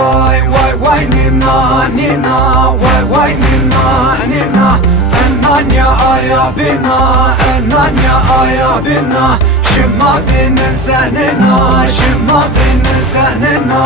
vay vay vay nina nina vay vay nina nina Enanya aya bina enanya aya bina Şıma binin senina şıma binin senina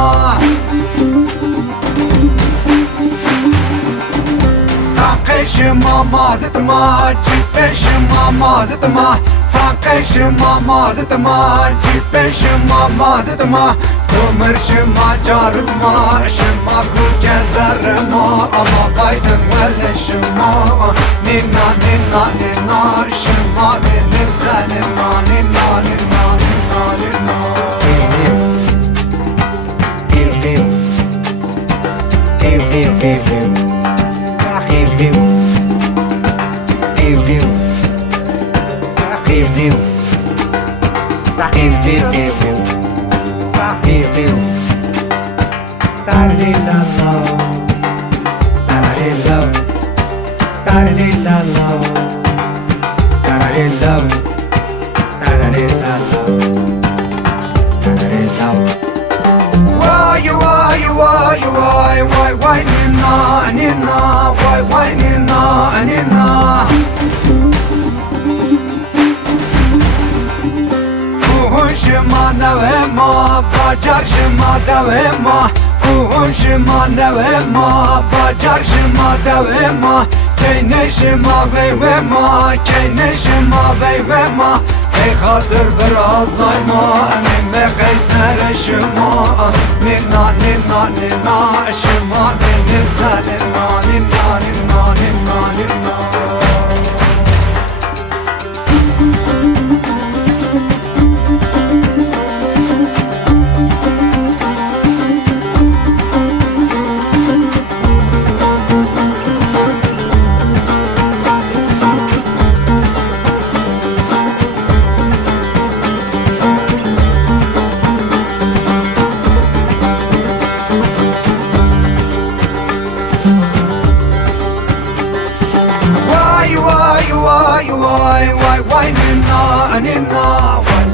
Takışıma mazıtma cippeşıma mazıtma Takışıma mazıtma cippeşıma mazıtma Kumirşıma carıma şıma ku gezerima Ama kaydın velleşıma Nina nina nina şıma benim senina Nina nina nina nina Why nina nina why nina nina Kuhunşıma nevema bacarşıma devema Kuhunşıma nevema bacarşıma devema Keyneşıma veyvema keyneşıma veyvema Ey hatır biraz ayma Nime keyserşıma Nina nina nina şıma benim senina Nina nina nina nina Why nina nina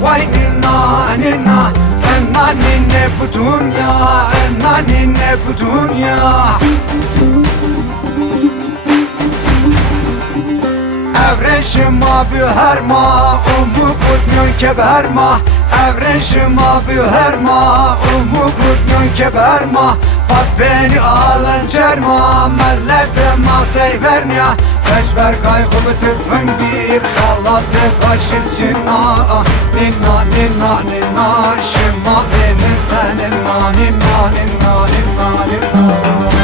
why nina nina Enna ninne bu dünya enna ninne bu dünya Evren şıma büherma umu kutnyon keberma Evren şıma büherma umu kutnyon keberma Bak beni alın cerma mellete ma seyvernya Eşver kaygımı tüfün bir halası faşistçina Nina nina nina şıma benim senin Nina nina nina nina